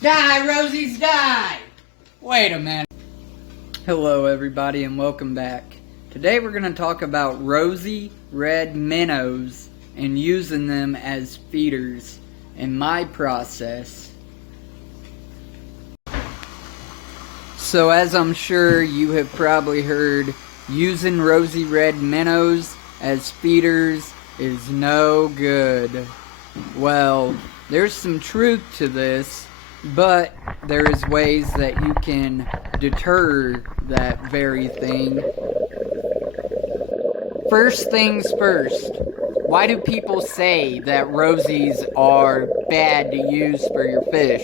Die, rosies, die! Wait a minute. Hello everybody and welcome back. Today we're going to talk about rosy red minnows and using them as feeders in my process. So as I'm sure you have probably heard, using rosy red minnows as feeders is no good. Well, there's some truth to this, but there is ways that you can deter that very thing. First things first, why do people say that rosies are bad to use for your fish?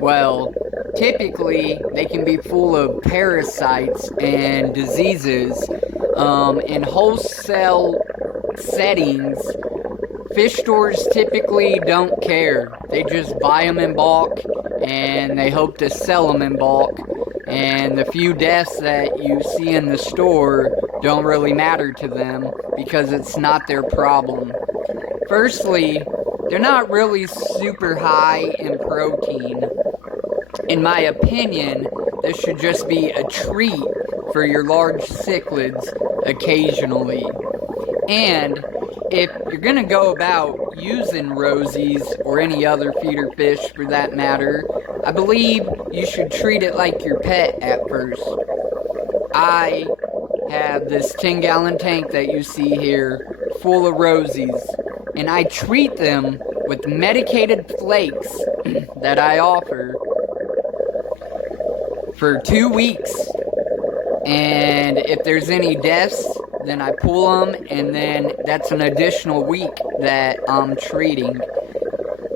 Well, typically they can be full of parasites and diseases. In wholesale settings, fish stores typically don't care. They just buy them in bulk and they hope to sell them in bulk. And the few deaths that you see in the store don't really matter to them because it's not their problem. Firstly, they're not really super high in protein. In my opinion, this should just be a treat for your large cichlids occasionally. And if you're going to go about using rosies, or any other feeder fish for that matter, I believe you should treat it like your pet at first. I have this 10-gallon tank that you see here full of rosies, and I treat them with medicated flakes that I offer for 2 weeks. And if there's any deaths, then I pull them, and then that's an additional week that I'm treating.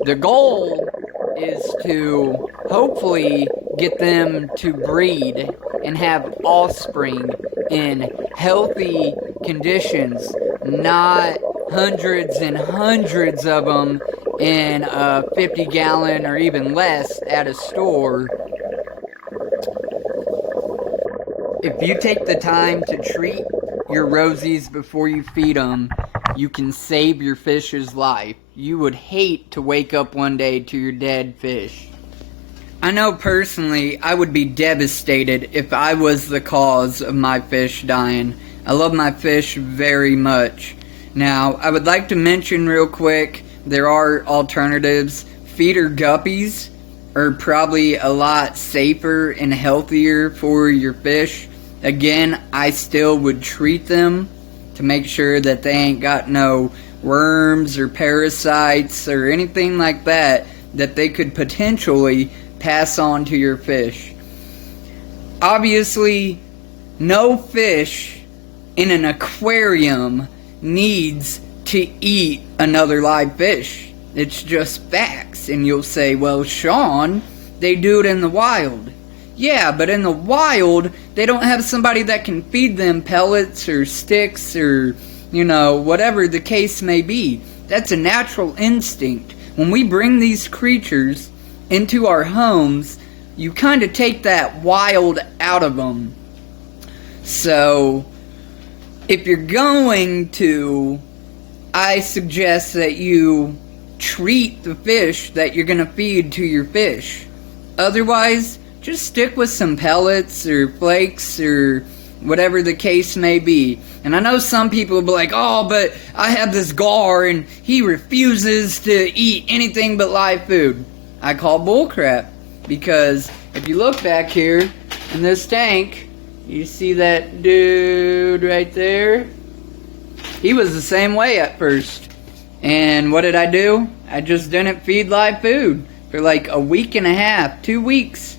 The goal is to hopefully get them to breed and have offspring in healthy conditions, not hundreds and hundreds of them in a 50-gallon or even less at a store. If you take the time to treat your rosies before you feed them, you can save your fish's life. You would hate to wake up one day to your dead fish. I know personally I would be devastated if I was the cause of my fish dying. I love my fish very much. Now, I would like to mention real quick, there are alternatives. Feeder guppies are probably a lot safer and healthier for your fish. Again, I still would treat them to make sure that they ain't got no worms or parasites or anything like that that they could potentially pass on to your fish. Obviously, no fish in an aquarium needs to eat another live fish. It's just facts. And you'll say, well, Shawn, they do it in the wild. Yeah, but in the wild, they don't have somebody that can feed them pellets or sticks or, whatever the case may be. That's a natural instinct. When we bring these creatures into our homes, you kind of take that wild out of them. So, if you're going to, I suggest that you treat the fish that you're going to feed to your fish. Otherwise, just stick with some pellets or flakes or whatever the case may be. And I know some people will be like, oh, but I have this gar and he refuses to eat anything but live food. I call bullcrap, because if you look back here in this tank, you see that dude right there? He was the same way at first. And what did I do? I just didn't feed live food for like a week and a half, 2 weeks.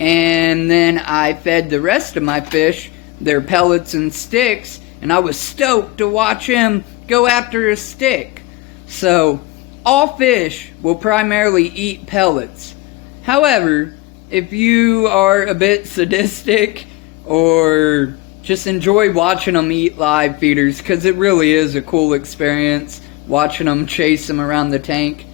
And then I fed the rest of my fish their pellets and sticks, and I was stoked to watch him go after a stick. So, all fish will primarily eat pellets. However, if you are a bit sadistic or just enjoy watching them eat live feeders, because it really is a cool experience watching them chase them around the tank,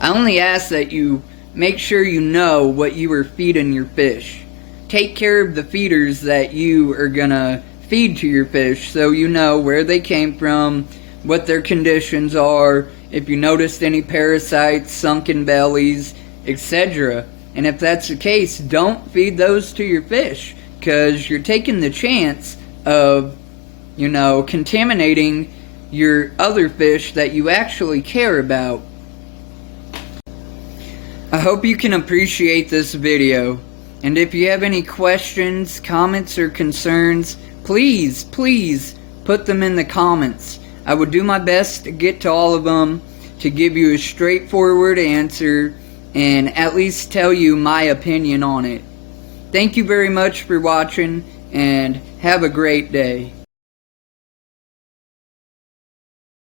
I only ask that you make sure you know what you are feeding your fish. Take care of the feeders that you are gonna feed to your fish, so you know where they came from, what their conditions are, if you noticed any parasites, sunken bellies, etc. And if that's the case, don't feed those to your fish, because you're taking the chance of, contaminating your other fish that you actually care about. I hope you can appreciate this video, and if you have any questions, comments, or concerns, please put them in the comments. I will do my best to get to all of them, to give you a straightforward answer, and at least tell you my opinion on it. Thank you very much for watching, and have a great day.